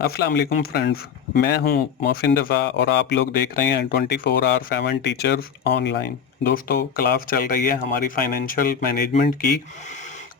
अस्सलाम वालेकुम फ्रेंड्स। मैं हूं मोहसिन रज़ा और आप लोग देख रहे हैं 24/7 टीचर्स ऑनलाइन। दोस्तों, क्लास चल रही है हमारी फाइनेंशियल मैनेजमेंट की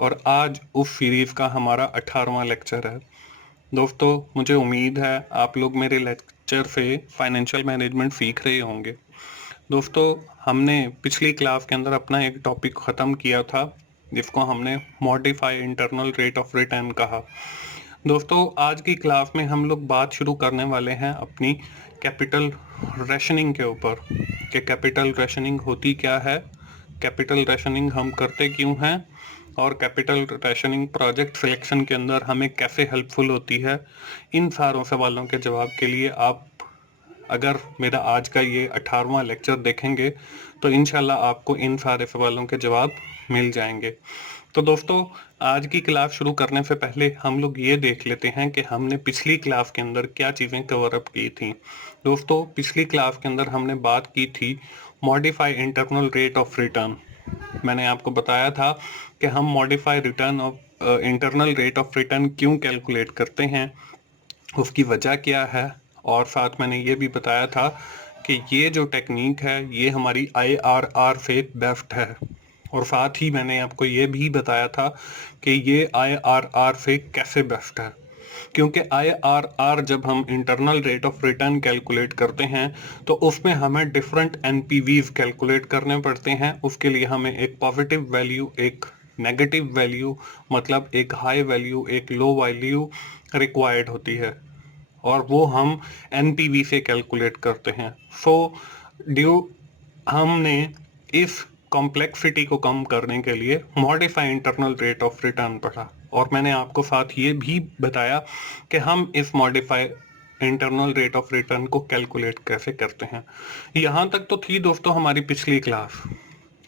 और आज उस सीरीज़ का हमारा 18वां लेक्चर है। दोस्तों, मुझे उम्मीद है आप लोग मेरे लेक्चर से फाइनेंशियल मैनेजमेंट सीख रहे होंगे। दोस्तों, हमने पिछली क्लास के अंदर अपना एक टॉपिक ख़त्म किया था जिसको हमने modify internal rate of return कहा। दोस्तों, आज की क्लास में हम लोग बात शुरू करने वाले हैं अपनी कैपिटल रेशनिंग के ऊपर कि कैपिटल रेशनिंग होती क्या है, कैपिटल रेशनिंग हम करते क्यों हैं और कैपिटल रेशनिंग प्रोजेक्ट सिलेक्शन के अंदर हमें कैसे हेल्पफुल होती है। इन सारों सवालों के जवाब के लिए आप अगर मेरा आज का ये 18वां लेक्चर देखेंगे तो इंशाल्लाह आपको इन सारे सवालों के जवाब मिल जाएंगे। तो दोस्तों, आज की क्लास शुरू करने से पहले हम लोग ये देख लेते हैं कि हमने पिछली क्लास के अंदर क्या चीज़ें कवर अप की थी। दोस्तों, पिछली क्लास के अंदर हमने बात की थी modify internal rate of return. मैंने आपको बताया था कि हम modify return of internal rate of return क्यों कैलकुलेट करते हैं, उसकी वजह क्या है, और साथ मैंने ये भी बताया था कि ये जो टेक्निक है ये हमारी IRR से बेस्ट है। और साथ ही मैंने आपको ये भी बताया था कि ये IRR से कैसे बेस्ट है, क्योंकि IRR जब हम internal rate of return calculate करते हैं तो उसमें हमें डिफरेंट NPVs कैलकुलेट करने पड़ते हैं। उसके लिए हमें एक पॉजिटिव वैल्यू, एक नेगेटिव वैल्यू, मतलब एक हाई वैल्यू, एक लो वैल्यू रिक्वायर्ड होती है और वो हम NPV से कैलकुलेट करते हैं। सो ड्यू हमने इस कॉम्प्लेक्सिटी को कम करने के लिए modify internal rate of return पढ़ा और मैंने आपको साथ ये भी बताया कि हम इस modify internal rate of return को कैलकुलेट कैसे करते हैं। यहाँ तक तो थी दोस्तों हमारी पिछली क्लास।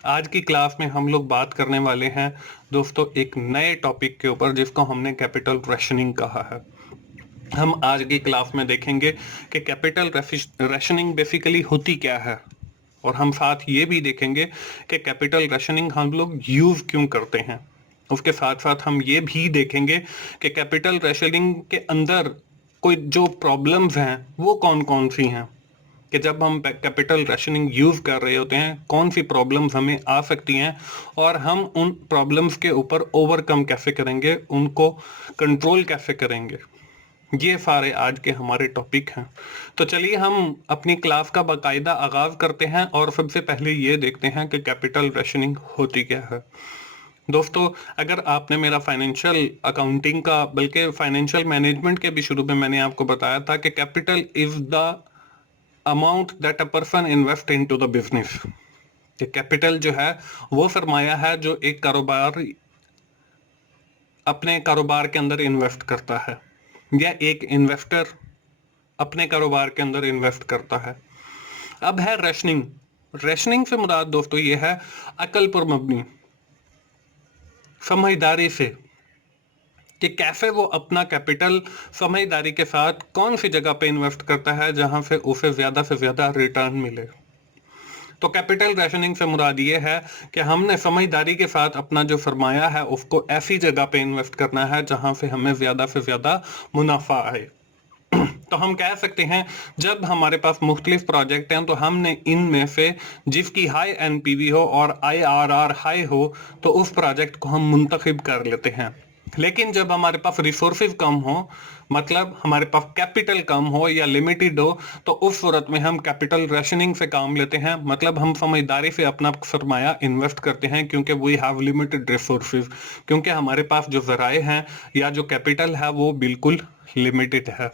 आज की क्लास में हम लोग बात करने वाले हैं दोस्तों एक नए टॉपिक के ऊपर जिसको हमने कैपिटल रेशनिंग कहा है। हम आज की क्लास में देखेंगे कि कैपिटल रेशनिंग बेसिकली होती क्या है और हम साथ ये भी देखेंगे कि कैपिटल रेशनिंग हम लोग यूज क्यों करते हैं। उसके साथ साथ हम ये भी देखेंगे कि कैपिटल रेशनिंग के अंदर कोई जो प्रॉब्लम्स हैं वो कौन कौन सी हैं, कि जब हम कैपिटल रेशनिंग यूज कर रहे होते हैं कौन सी प्रॉब्लम्स हमें आ सकती हैं और हम उन प्रॉब्लम्स के ऊपर ओवरकम कैसे करेंगे, उनको कंट्रोल कैसे करेंगे। ये सारे आज के हमारे टॉपिक हैं। तो चलिए हम अपनी क्लास का बाकायदा आगाज करते हैं और सबसे पहले ये देखते हैं कि कैपिटल रेशनिंग होती क्या है। दोस्तों, अगर आपने मेरा फाइनेंशियल अकाउंटिंग का बल्कि फाइनेंशियल मैनेजमेंट के भी शुरू में मैंने आपको बताया था कि capital is the amount that a person invest into the business. कि कैपिटल जो है वो सरमाया है जो एक कारोबार अपने कारोबार के अंदर इन्वेस्ट करता है या एक इन्वेस्टर अपने कारोबार के अंदर इन्वेस्ट करता है। अब है रेशनिंग। रेशनिंग से मुराद दोस्तों ये है अकल पर मबनी, समझदारी से, कि कैसे वो अपना कैपिटल समझदारी के साथ कौन सी जगह पे इन्वेस्ट करता है जहां से उसे ज्यादा से ज्यादा रिटर्न मिले। तो कैपिटल रेशनिंग से मुराद ये है कि हमने समझदारी के साथ अपना जो सरमाया है उसको ऐसी जगह पे इन्वेस्ट करना है जहां से हमें ज्यादा से ज्यादा मुनाफा आए। तो हम कह सकते हैं जब हमारे पास मुख्तलिफ प्रोजेक्ट हैं तो हमने इनमें से जिसकी हाई एनपीवी हो और IRR हाई हो तो उस प्रोजेक्ट को हम मुंतखब कर लेते हैं। लेकिन जब हमारे पास रिसोर्सेज कम हो, मतलब हमारे पास कैपिटल कम हो या लिमिटेड हो, तो उस सूरत में हम कैपिटल रेशनिंग से काम लेते हैं। मतलब हम समझदारी से अपना सरमाया इन्वेस्ट करते हैं क्योंकि वी हैव लिमिटेड रिसोर्सेज, क्योंकि हमारे पास जो जराए हैं या जो कैपिटल है वो बिल्कुल लिमिटेड है।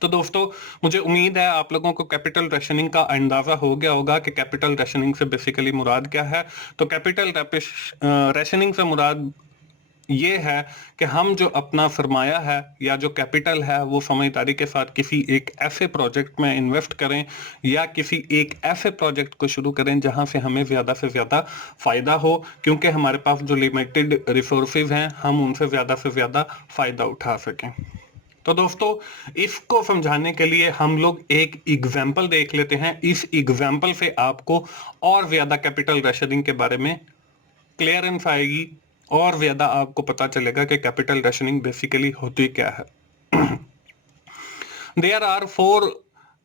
तो दोस्तों, मुझे उम्मीद है आप लोगों को कैपिटल रेशनिंग का अंदाजा हो गया होगा कि कैपिटल रेशनिंग से बेसिकली मुराद क्या है। तो कैपिटल रेशनिंग से मुराद ये है कि हम जो अपना सरमाया है या जो कैपिटल है वो समझदारी के साथ किसी एक ऐसे प्रोजेक्ट में इन्वेस्ट करें या किसी एक ऐसे प्रोजेक्ट को शुरू करें जहां से हमें ज्यादा से ज्यादा फायदा हो, क्योंकि हमारे पास जो लिमिटेड रिसोर्सेज हैं हम उनसे ज्यादा फायदा उठा सकें। तो दोस्तों, इसको समझाने के लिए हम लोग एक एग्जाम्पल देख लेते हैं। इस एग्जाम्पल से आपको और ज्यादा कैपिटल रेशनिंग के बारे में क्लियरेंस आएगी और ज्यादा आपको पता चलेगा कि कैपिटल रेशनिंग बेसिकली होती क्या है। There are 4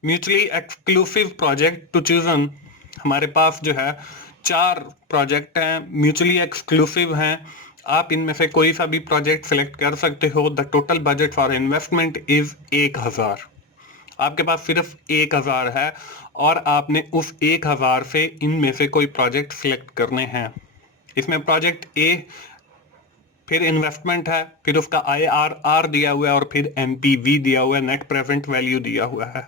mutually exclusive project to chosen. हमारे पास जो है 4 प्रोजेक्ट हैं, म्यूचुअली एक्सक्लूसिव हैं। आप इनमें से कोई सा भी प्रोजेक्ट सिलेक्ट कर सकते हो। The total budget for investment is 1000। आपके पास सिर्फ 1000 है और आपने उस 1000 से इनमें से कोई प्रोजेक्ट सिलेक्ट करने हैं। इसमें प्रोजेक्ट ए, फिर इन्वेस्टमेंट है, फिर उसका IRR दिया हुआ है और फिर NPV दिया हुआ है, नेट प्रेजेंट वैल्यू दिया हुआ है।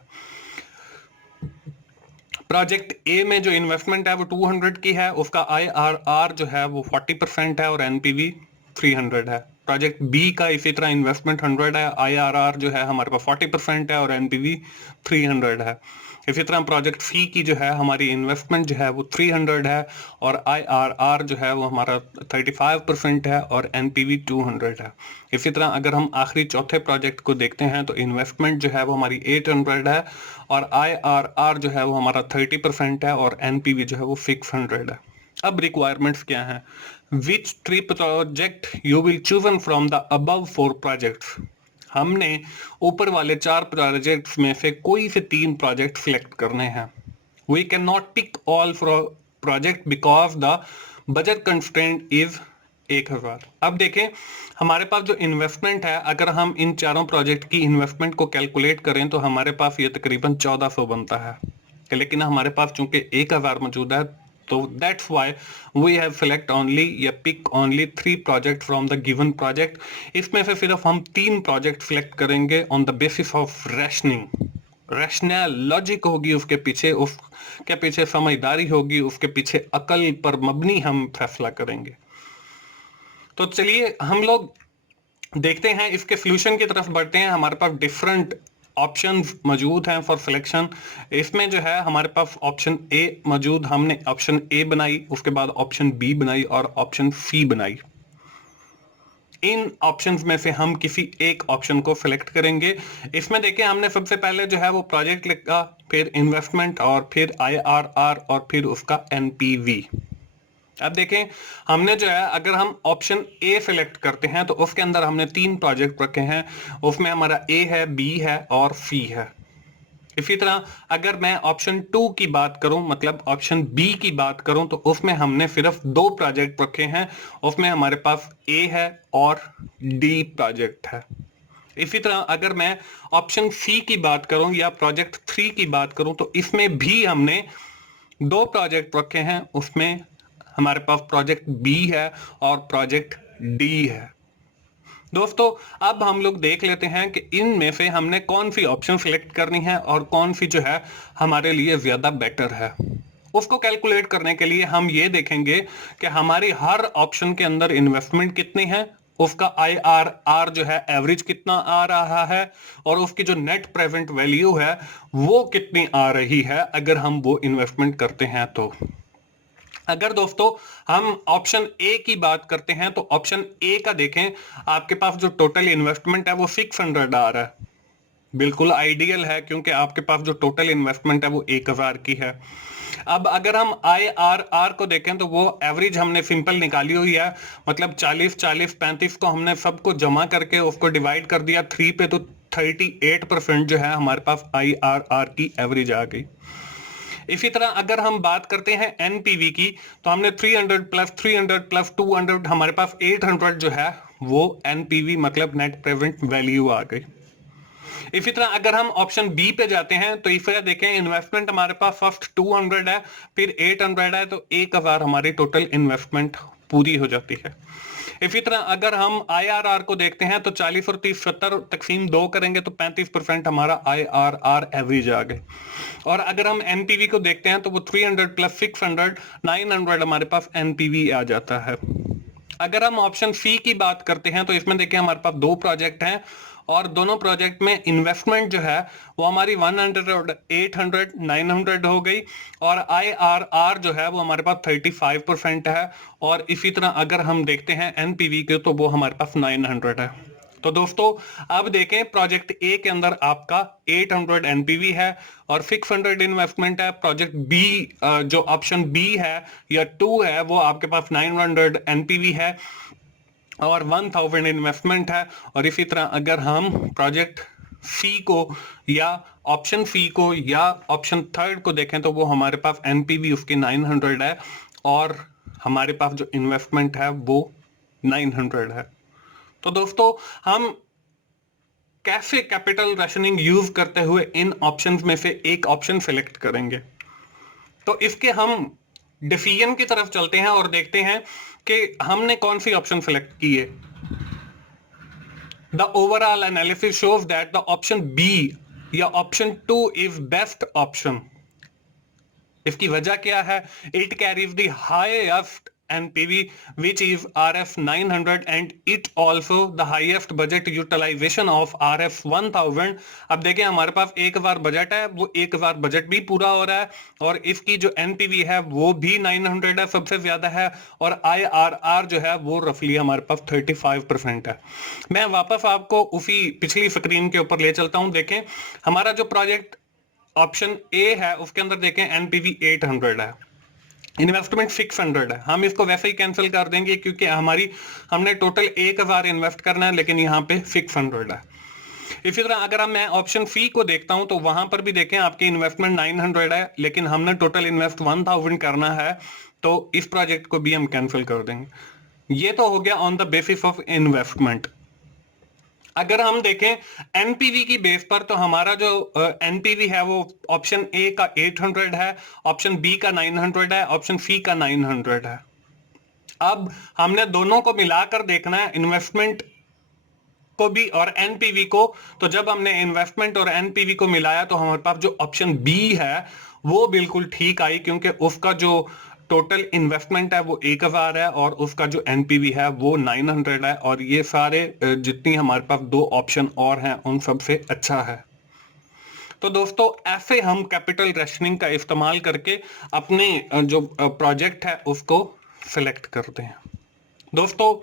प्रोजेक्ट ए में जो इन्वेस्टमेंट है वो 200 की है, उसका IRR जो है वो 40% है और NPV 300 है। प्रोजेक्ट बी का इसी तरह इन्वेस्टमेंट 100 है, IRR जो है हमारे पास 40% है और NPV 300 है। इसी तरह प्रोजेक्ट सी की जो है हमारी इन्वेस्टमेंट जो है वो 300 है और IRR जो है वो हमारा 35% है और NPV 200 है। इसी तरह अगर हम आखिरी चौथे प्रोजेक्ट को देखते हैं तो इन्वेस्टमेंट जो है वो हमारी 800 है और IRR जो है वो हमारा 30% है और NPV जो है वो 600 है। अब रिक्वायरमेंट्स क्या हैं? विच 3 project you will chosen from the above 4 projects. हमने ऊपर वाले 4 प्रोजेक्ट्स में से कोई से 3 प्रोजेक्ट सिलेक्ट करने हैं। We can not pick all project because the budget constraint is 1000। अब देखें हमारे पास जो इन्वेस्टमेंट है, अगर हम इन चारों प्रोजेक्ट की इन्वेस्टमेंट को कैलकुलेट करें तो हमारे पास ये तकरीबन 1400 बनता है, लेकिन हमारे पास चूंकि 1000 मौजूद है तो that's why we have select only या pick only 3 project from the given project. इसमें से सिर्फ हम 3 प्रोजेक्ट सिलेक्ट करेंगे on the basis of rationing. Rational logic होगी उसके पीछे समझदारी होगी, उसके पीछे अकल पर मबनी हम फैसला करेंगे। तो चलिए हम लोग देखते हैं, इसके सॉल्यूशन की तरफ बढ़ते हैं। हमारे पास डिफरेंट ऑप्शंस मौजूद हैं फॉर सिलेक्शन। इसमें जो है हमारे पास ऑप्शन ए मौजूद, हमने ऑप्शन ए बनाई, उसके बाद ऑप्शन बी बनाई और ऑप्शन सी बनाई। इन ऑप्शंस में से हम किसी एक ऑप्शन को सिलेक्ट करेंगे। इसमें देखिए हमने सबसे पहले जो है वो प्रोजेक्ट लिखा, फिर इन्वेस्टमेंट और फिर IRR और फिर उसका NPV। अब देखें हमने जो है अगर हम ऑप्शन ए सिलेक्ट करते हैं तो उसके अंदर हमने 3 प्रोजेक्ट रखे हैं, उसमें हमारा ए है, बी है और सी है। इसी तरह अगर मैं ऑप्शन 2 की बात करूं, मतलब ऑप्शन बी की बात करूं, तो उसमें हमने सिर्फ 2 प्रोजेक्ट रखे हैं, उसमें हमारे पास ए है और डी प्रोजेक्ट है। इसी तरह अगर मैं ऑप्शन सी की बात करूं या प्रोजेक्ट 3 की बात करूं तो इसमें भी हमने 2 प्रोजेक्ट रखे हैं, उसमें हमारे पास प्रोजेक्ट बी है और प्रोजेक्ट डी है। दोस्तों अब हम लोग देख लेते हैं कि इनमें से हमने कौन सी ऑप्शन सिलेक्ट करनी है और कौन सी जो है हमारे लिए ज्यादा बेटर है। उसको कैलकुलेट करने के लिए हम ये देखेंगे कि हमारी हर ऑप्शन के अंदर इन्वेस्टमेंट कितनी है, उसका IRR जो है एवरेज कितना आ रहा है और उसकी जो नेट प्रेजेंट वैल्यू है वो कितनी आ रही है अगर हम वो इन्वेस्टमेंट करते हैं। तो अगर दोस्तों हम ऑप्शन ए की बात करते हैं तो ऑप्शन ए का देखें, आपके पास जो टोटल इन्वेस्टमेंट है वो 600 आ रहा है। बिल्कुल आइडियल है क्योंकि आपके पास जो टोटल इन्वेस्टमेंट है वो 1000 की है। अब अगर हम IRR को देखें तो वो एवरेज हमने सिंपल निकाली हुई है, मतलब 40 40 35 को हमने सबको जमा करके उसको डिवाइड कर दिया 3 पे, तो 38% जो है हमारे पास IRR की एवरेज आ गई। इसी तरह अगर हम बात करते हैं NPV की तो हमने 300 प्लस 300 प्लस 200, हमारे पास 800 जो है वो NPV मतलब नेट प्रेजेंट वैल्यू आ गई। इसी तरह अगर हम ऑप्शन बी पे जाते हैं तो इस तरह देखें, इन्वेस्टमेंट हमारे पास फर्स्ट 200 है, फिर 800 है, तो 1000 हमारी टोटल इन्वेस्टमेंट पूरी हो जाती है। इसी तरह अगर हम IRR को देखते हैं तो 40 और 30 70 तकसीम 2 करेंगे तो 35% हमारा IRR एवरेज आ गए। और अगर हम NPV को देखते हैं तो वो 300 प्लस 600 900 हमारे पास NPV आ जाता है। अगर हम ऑप्शन सी की बात करते हैं तो इसमें देखिए हमारे पास 2 प्रोजेक्ट हैं और दोनों प्रोजेक्ट में इन्वेस्टमेंट जो है वो हमारी 100 और 800 900 हो गई और IRR जो है वो हमारे पास 35% है। और इसी तरह अगर हम देखते हैं NPV के तो वो हमारे पास 900 है। तो दोस्तों अब देखें प्रोजेक्ट ए के अंदर आपका 800 NPV है और 600 इन्वेस्टमेंट है। प्रोजेक्ट बी जो ऑप्शन बी है या 2 है वो आपके पास 900 NPV है और 1000 इन्वेस्टमेंट है। और इसी तरह अगर हम प्रोजेक्ट सी को या ऑप्शन सी को या ऑप्शन थर्ड को देखें तो वो हमारे पास एनपीवी उसकी 900 है और हमारे पास जो इन्वेस्टमेंट है वो 900 है। तो दोस्तों हम कैसे कैपिटल रैशनिंग यूज करते हुए इन ऑप्शंस में से एक ऑप्शन सेलेक्ट करेंगे, तो इसके हम डिसीजन की तरफ चलते हैं और देखते हैं कि हमने कौन सी ऑप्शन सेलेक्ट की है। The overall analysis shows that the option B या ऑप्शन 2 इज बेस्ट ऑप्शन। इसकी वजह क्या है? It carries the highest NPV which is RF 900 and it also the highest budget utilization of RF 1000। अब देखें हमारे पास 1000 बजट है, वो 1000 बजट भी पूरा हो रहा है और इसकी जो NPV है वो भी 900 है, सबसे ज्यादा है, और IRR जो है वो रफली हमारे पास 35% है। मैं वापस आपको उसी पिछली स्क्रीन के ऊपर ले चलता हूं। देखें हमारा जो प्रोजेक्ट ऑप्शन ए है उसके अंदर देखें NPV 800 है, इन्वेस्टमेंट 600 है। हम इसको वैसे ही कैंसिल कर देंगे क्योंकि हमने टोटल 1000 इन्वेस्ट करना है, लेकिन यहाँ पे 600 है। इसी तरह अगर मैं ऑप्शन सी को देखता हूं तो वहां पर भी देखें आपकी इन्वेस्टमेंट 900 है, लेकिन हमने टोटल इन्वेस्ट 1000 करना है, तो इस प्रोजेक्ट को भी हम कैंसिल कर देंगे। ये तो हो गया on the basis of investment. अगर हम देखें एनपीवी की बेस पर तो हमारा जो एनपीवी है वो ऑप्शन ए का 800 है, ऑप्शन बी का 900 है, ऑप्शन सी का 900 है। अब हमने दोनों को मिलाकर देखना है, इन्वेस्टमेंट को भी और एनपीवी को। तो जब हमने इन्वेस्टमेंट और एनपीवी को मिलाया तो हमारे पास जो ऑप्शन बी है वो बिल्कुल ठीक आई, क्योंकि उसका जो टोटल इन्वेस्टमेंट है वो 1000 है और उसका जो एनपीवी है वो 900 है, और ये सारे जितनी हमारे पास दो ऑप्शन और हैं उन सब से अच्छा है। तो दोस्तों ऐसे हम कैपिटल रैशनिंग का इस्तेमाल करके अपने जो प्रोजेक्ट है उसको सिलेक्ट करते हैं। दोस्तों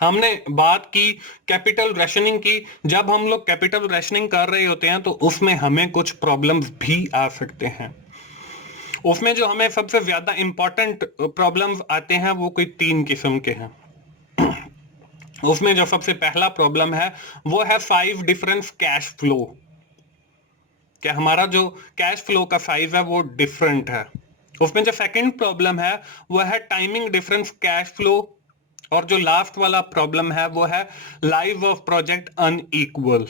हमने बात की कैपिटल रैशनिंग की। जब हम लोग कैपिटल रैशनिंग कर रहे होते हैं तो उसमें हमें कुछ प्रॉब्लम्स भी आ सकते हैं। उसमें जो हमें सबसे ज्यादा इंपॉर्टेंट प्रॉब्लम्स आते हैं वो कोई 3 किस्म के हैं। उसमें जो सबसे पहला प्रॉब्लम है वो है 5 डिफरेंस कैश फ्लो, कि हमारा जो कैश फ्लो का साइज है वो डिफरेंट है। उसमें जो सेकंड प्रॉब्लम है वो है टाइमिंग डिफरेंस कैश फ्लो, और जो लास्ट वाला प्रॉब्लम है वो है लाइफ ऑफ प्रोजेक्ट अनइक्वल।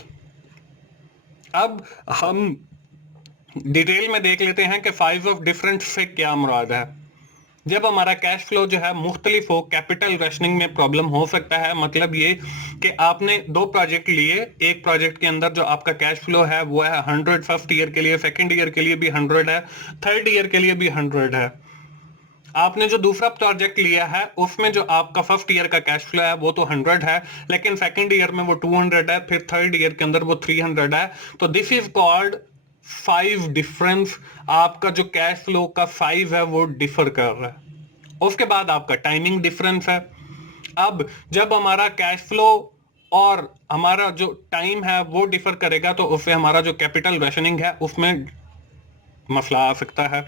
अब हम डिटेल में देख लेते हैं कि 5 ऑफ डिफरेंट से क्या मुराद है। जब हमारा कैश फ्लो जो है मुख्तलिफ हो, कैपिटल रैशनिंग में प्रॉब्लम हो सकता है। मतलब ये कि आपने 2 प्रोजेक्ट लिए, एक प्रोजेक्ट के अंदर जो आपका कैश फ्लो है वो है 100 फर्स्ट ईयर के लिए, सेकंड ईयर के लिए भी 100 है, थर्ड ईयर के लिए भी 100 है। आपने जो दूसरा प्रोजेक्ट लिया है उसमें जो आपका फर्स्ट ईयर का कैश फ्लो है वो तो 100 है, लेकिन सेकंड ईयर में वो 200 है, फिर थर्ड ईयर के अंदर वो 300 है। तो दिस इज कॉल्ड 5 डिफरेंस। आपका जो कैश फ्लो का साइज है वो डिफर कर रहा है। उसके बाद आपका टाइमिंग डिफरेंस है। अब जब हमारा कैश फ्लो और हमारा जो टाइम है वो डिफर करेगा तो उससे हमारा जो कैपिटल रैशनिंग है उसमें मसला आ सकता है।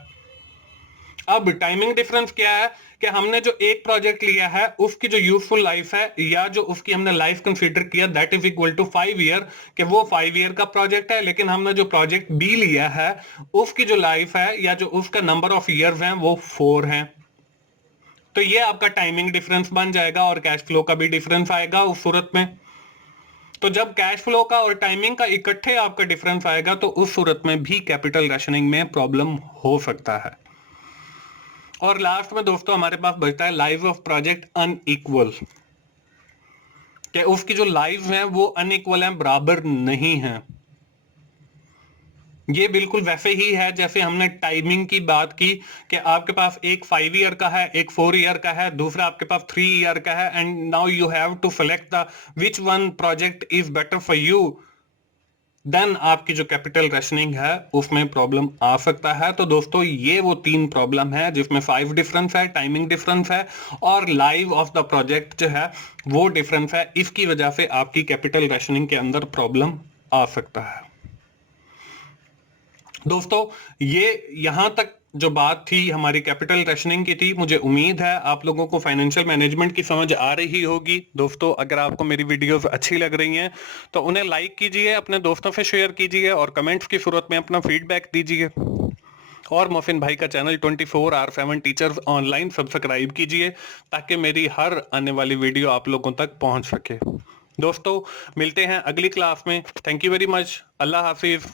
अब टाइमिंग डिफरेंस क्या है कि हमने जो एक प्रोजेक्ट लिया है उसकी जो यूजफुल लाइफ है या जो उसकी हमने लाइफ कंसीडर किया that is equal to 5 year, कि वो 5 ईयर का प्रोजेक्ट है, लेकिन हमने जो प्रोजेक्ट बी लिया है उसकी जो लाइफ है या जो उसका नंबर ऑफ ईयर्स हैं वो 4 हैं। तो ये आपका टाइमिंग डिफरेंस बन जाएगा और कैश फ्लो का भी डिफरेंस आएगा उस सूरत में। तो जब कैश फ्लो का और टाइमिंग का इकट्ठे आपका डिफरेंस आएगा तो उस सूरत में भी कैपिटल रैशनिंग में प्रॉब्लम हो सकता है। और लास्ट में दोस्तों हमारे पास बचता है लाइफ ऑफ प्रोजेक्ट अनइक्वल, कि उसकी जो लाइफ है वो अनइक्वल है, बराबर नहीं है। ये बिल्कुल वैसे ही है जैसे हमने टाइमिंग की बात की कि आपके पास एक 5 ईयर का है, एक 4 ईयर का है, दूसरा आपके पास 3 ईयर का है, and now you have to select the which one project is better for you. Then आपकी जो कैपिटल रैशनिंग है उसमें प्रॉब्लम आ सकता है। तो दोस्तों ये वो 3 प्रॉब्लम है जिसमें 5 डिफरेंस है, टाइमिंग डिफरेंस है और लाइफ ऑफ द प्रोजेक्ट जो है वो डिफरेंस है। इसकी वजह से आपकी कैपिटल रैशनिंग के अंदर प्रॉब्लम आ सकता है। दोस्तों ये यहां तक जो बात थी हमारी कैपिटल रेशनिंग की थी, मुझे उम्मीद है आप लोगों को फाइनेंशियल मैनेजमेंट की समझ आ रही होगी। दोस्तों, अगर आपको मेरी वीडियोस अच्छी लग रही हैं तो उन्हें लाइक कीजिए, अपने दोस्तों से शेयर कीजिए और कमेंट्स की सूरत में अपना फीडबैक दीजिए। और मोफिन भाई का channel 24R7 teachers online subscribe कीजिए ताकि मेरी हर आने वाली वीडियो आप लोगों तक पहुंच सके। दोस्तों, मिलते हैं अगली क्लास में। Thank you very much. Allah Hafiz.